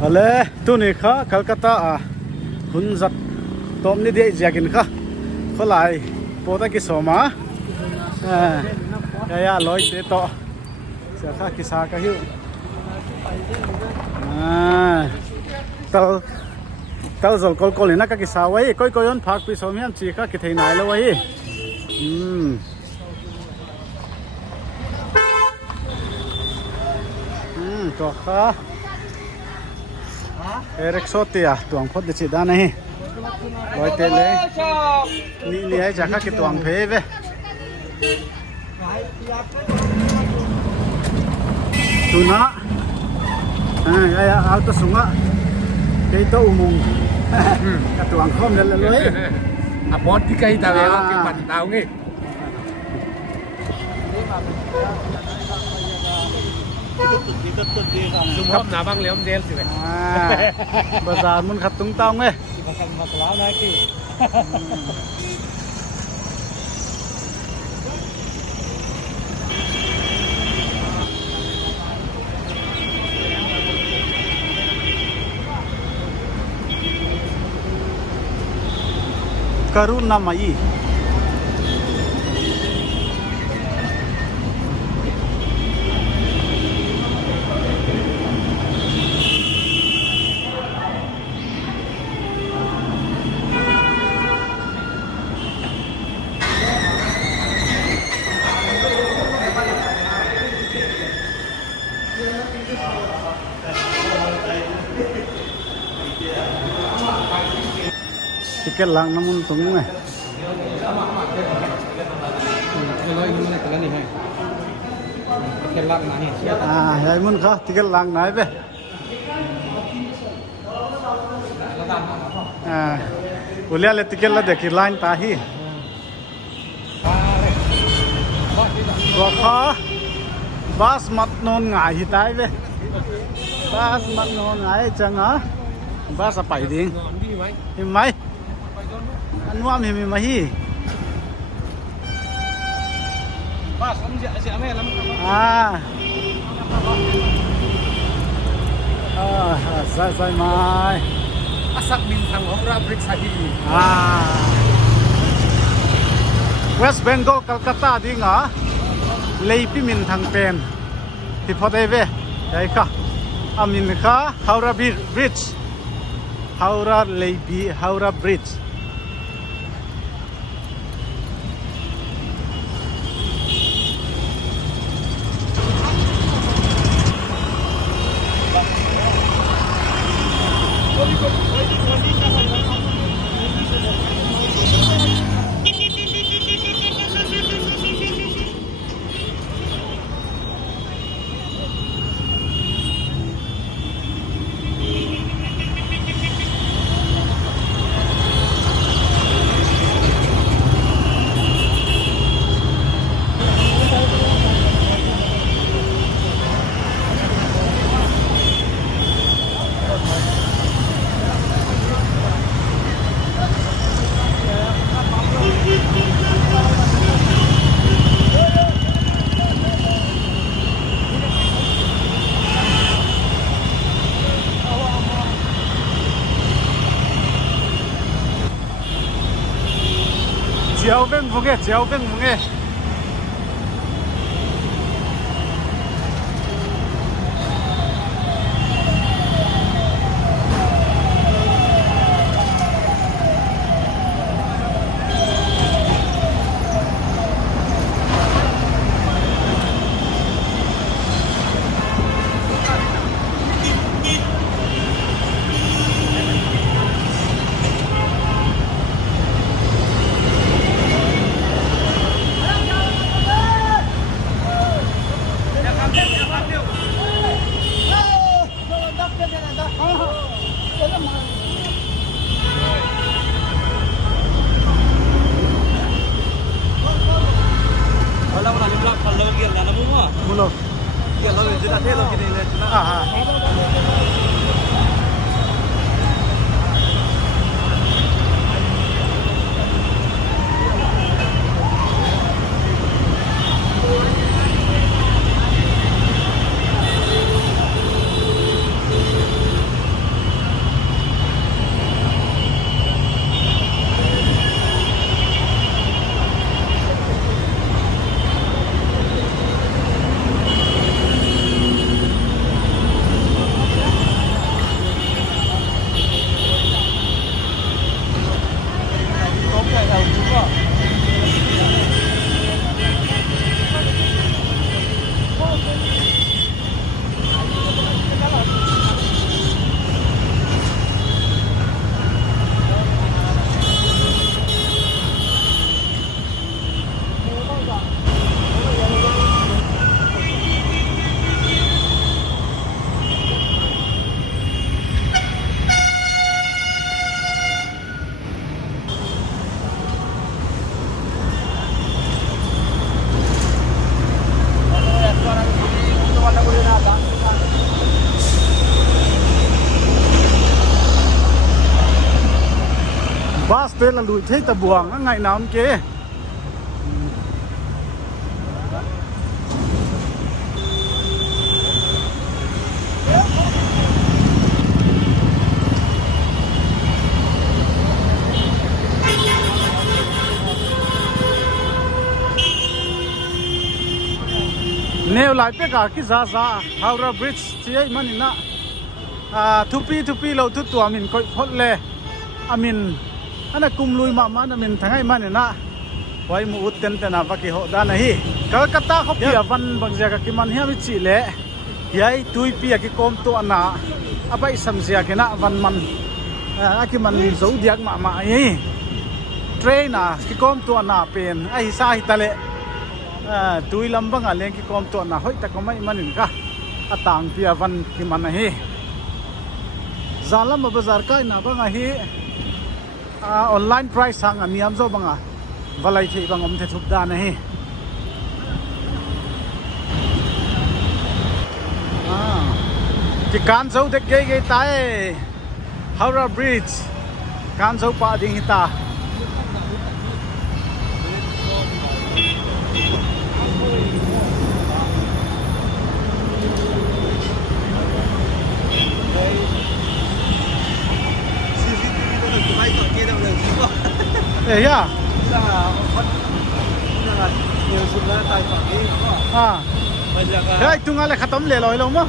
Ale tu ni kha Kolkata hunzat tom ni de jakin kha kholai pota ki soma ya loi te to sa kha ki sa ka hiu tal tal zol kol kol na ka ki sa wai koi koi on phak pi som yam chi kha ki thei nai lo wai to kha Eric Sotia tuang phot de chi da nahi loi te le ni ai cha kha ki tuang phe ve tuna ya auto sunga cái to umung ka tuang khom le loi bot di kai ta ke pan tao nge Zoom hop na bang leom del si ve bazar mun khat tung tao nge Karunamai tiket lang namun tunggu nge ya mun kha tiket lang nai be ulia le tiket la dekhi line ta hi to kha bas mat non ngai hi tai be bas mat non ngai chang ha bas a pai ding hi mai nuam hi mai hi bas om sia me lam sai mai asak min thang Haura Bridge sahi West Bengal Kolkata ding leipi min thang pen ti phodai ve dai kha amin kha Haura Bridge Haura leipi Haura Bridge Chéo bên vùng nghe Mulo. Kia lo je na the lo ki ni le pe la lui thei ta buang ngai nam ke nêu lại tất cả cái giá Howrah Bridge thì ấy mà nè thu pi lâu thu tua mình coi phốt lệ mình anh ấy cùng lui mà mình thằng ấy mà nè vậy mu út tên tên nào cái hộ đa này cái ta không phải văn bằng gì cái mình hiếm chỉ lệ vậy tui pi cái com tua na vậy xem gì cái na văn mình cái mình giấu điạc mà ấy train cái com tua na pen ai sai ta lệ tui lambang aleng ki kom to na hoi ta ko mai manin ka atang pia van ki man hi zalam bazar ka na banga hi online price sang amiam zo banga valai thi bang om the thup da na hi ki kan zo de ge tai Howrah Bridge kan zo pa ding hita ya thế chúng ta lại khát tấm lẻ loi lâu mà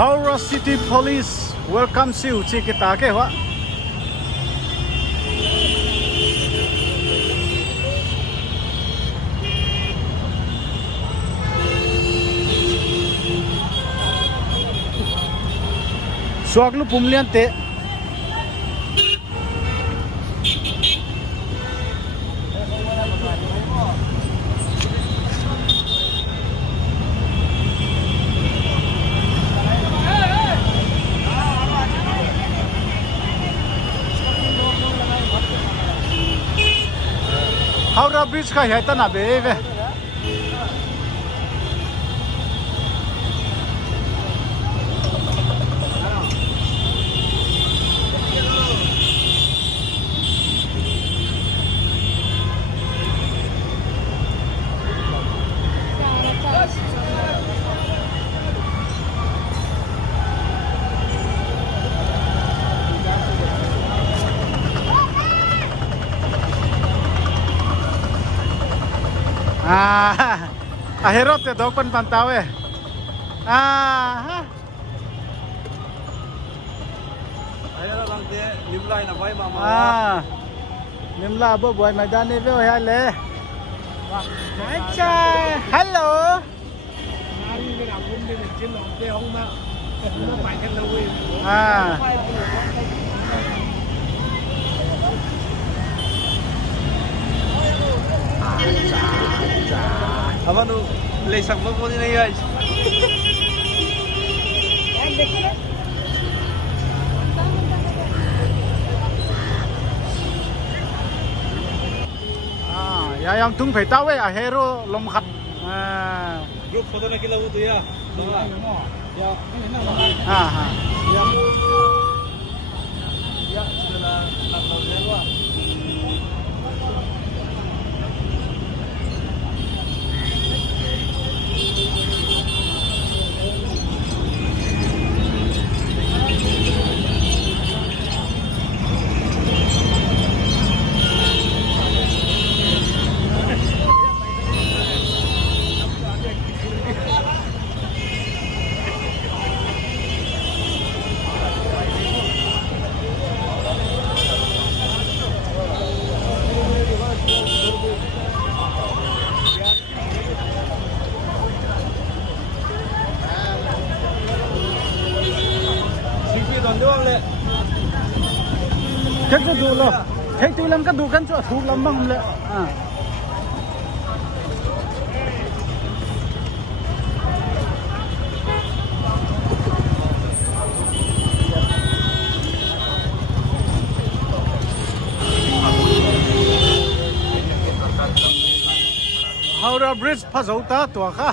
Howrah City Police welcomes you chi kita ke wa suak lu pumlian te Howrah Bridge ka hai ta na be ve herot te dog pan pantaw nimla bo boy maidan ne ve hai le acha hello apa nu lesak mo mo ni guys ya yang tung phải tao hero lom khat group photo na kila tu ya Ha. Ya, sudah nak tahu dia luar. Thế cái đủ rồi. Thế thì làm cái đủ căn chỗ thuộc làm bằng lệ. Howrah Bridge phá dấu ta tua kha.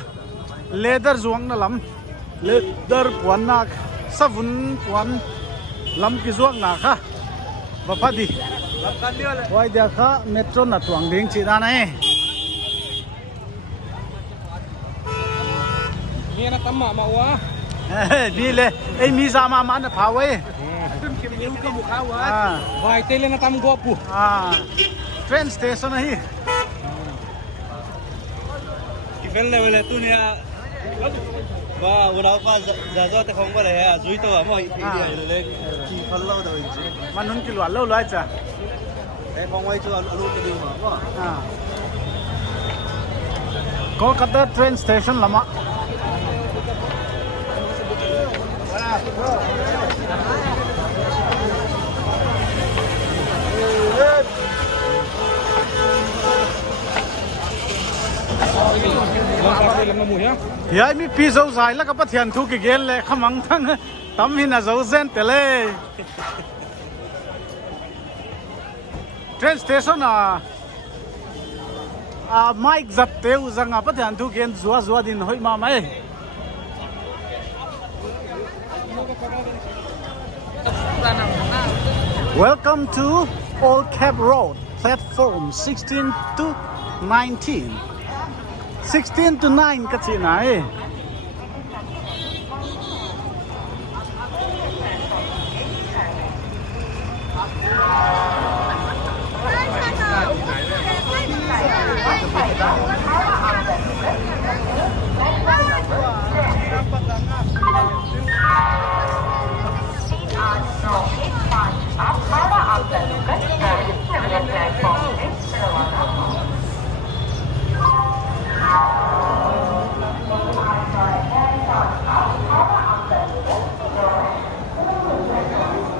Leather zuang na lam. Leather puan na savun puan lam ki zuang na kha. Và phát đi. Quay dia kha metro na tuang ding chi da này. Ni na tama mawa. Đi le, ai mi sa ma man na phá wei. Ni ka mukha wa. Vai tele na tam gopu. Train station hi. Kifen level tu ni a. Và vừa đó qua giờ do ta không có để dưới tôi ở mọi thì lên chỉ phân lâu rồi chứ mà nó chỉ loạn lâu lại chả thế không quay chưa luôn cái đường mà Kolkata train station lama thì ai mi pi dâu dài là các bác thiền thu cái gel lệ không mắng thằng tắm hình là dấu gen tele train station mic giật tiêu rằng bác thiền thu gel zua din hội mà mày Welcome to Old Cab Road platform 16 to 19 16 to 9 cái gì này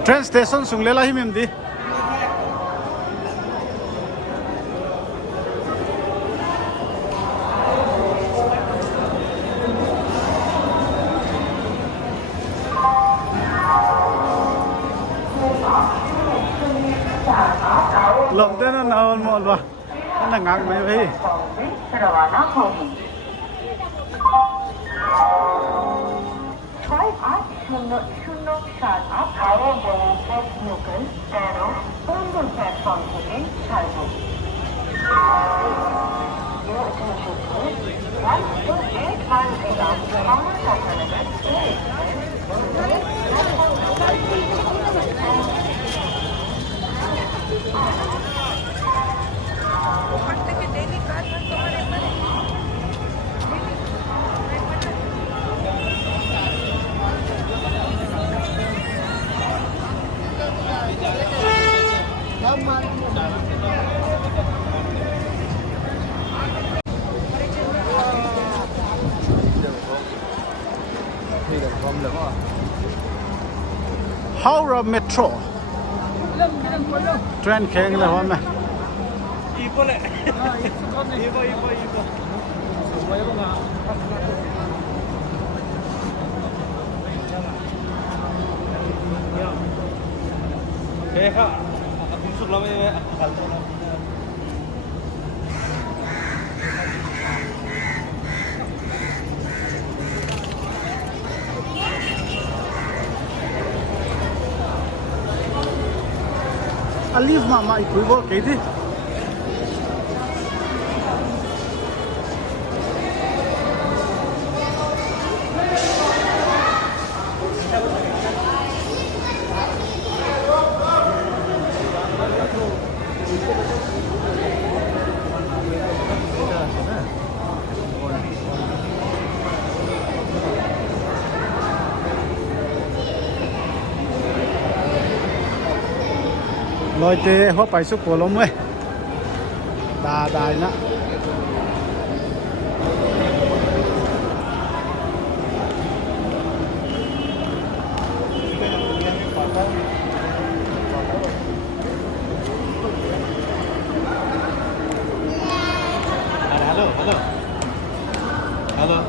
train station sung lela hi mem di lộng tên nó nào một vào nó là ngang mấy vậy Howrah Metro train keng le hom me ipo le ipo thế kha cũng sụp lắm ấy Alive ma ikui bo ke di lôi tê hoa phải xúc cổ lông ấy đà đài nè Hello, hello. Hello.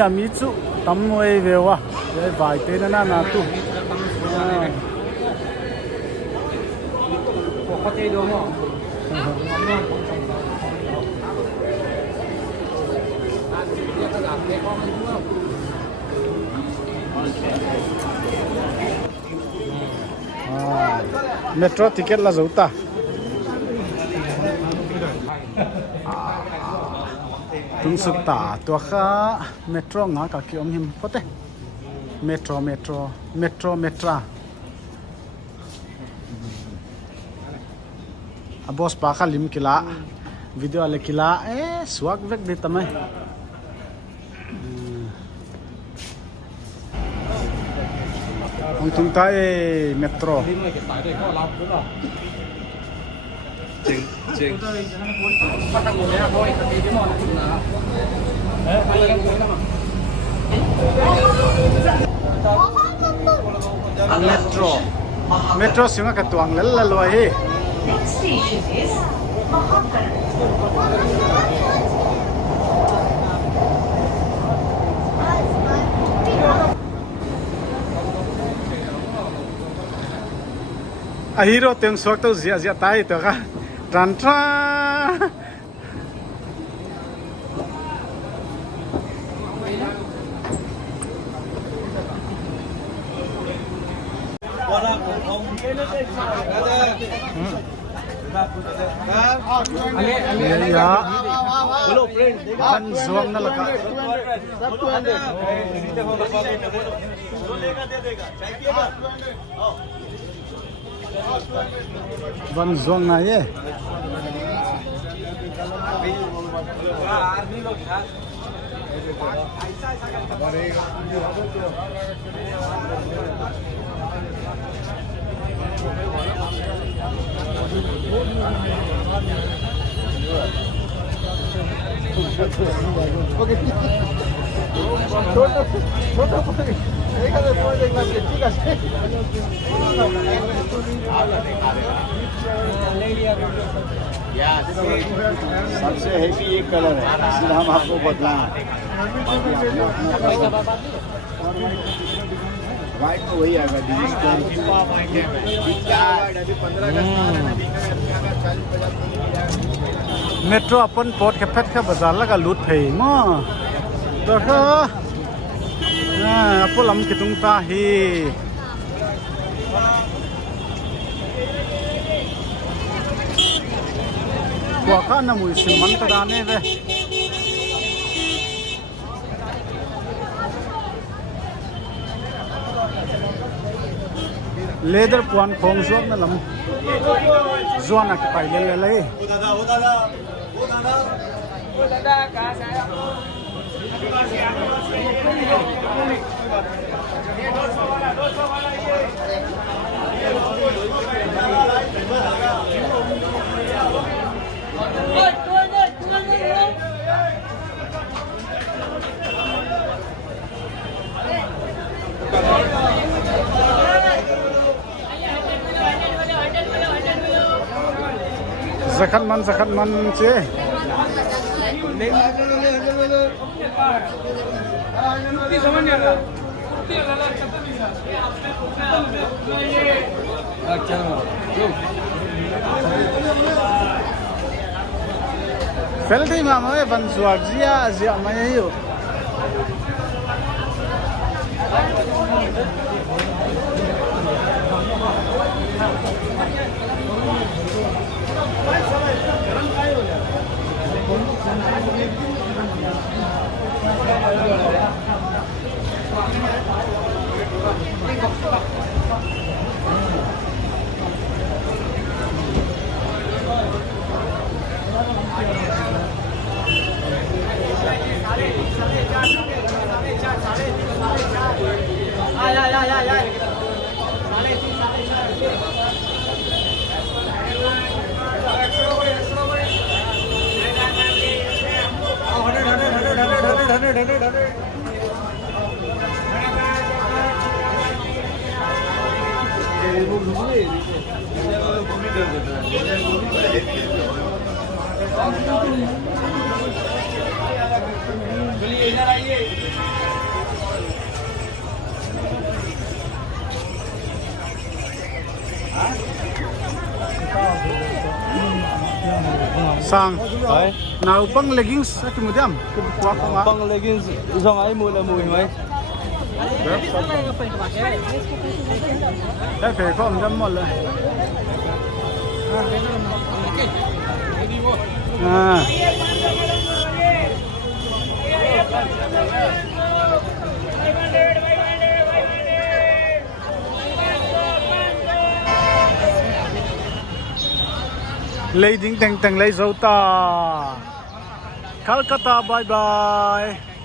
ami chu tam noi ve wa ye vai te na na tu có thể đúng không? metro ticket la zauta tung suk ta to kha metro nga ka ki om him pote metro metra a boss pa kha lim kila video ale kila swag vek de tamai ong tung ta metro Chừng bắt đầu ngồi nha thôi thì cái món là metro singa ka tuang lel la loi hi Next station is Mahakal. a hero teng suak to zia zia tai to ka tran tra ya Hello friend. kan zuang na laka ban zuang na ye सबसे heavy एक colour है इसलिए हम आपको बदलाएं white में वही आएगा metro अपन pot के फेट के बाजार लगा लूट भई म तो का अपन लम के तुम ता ही kwa ka na mui sin man ta dane ve leather puan khong zuak na lam zuana ka pai le le Zakat man che. Fel thi mà mới ban suak zia mai hiểu. Sang Đấy. nào băng leggings cái một điểm cái quá không á Băng leggings dòng ấy mùi là mùi mấy. cái phải có một điểm một rồi à lấy dính tầng lấy dấu ta Calcutta bye bye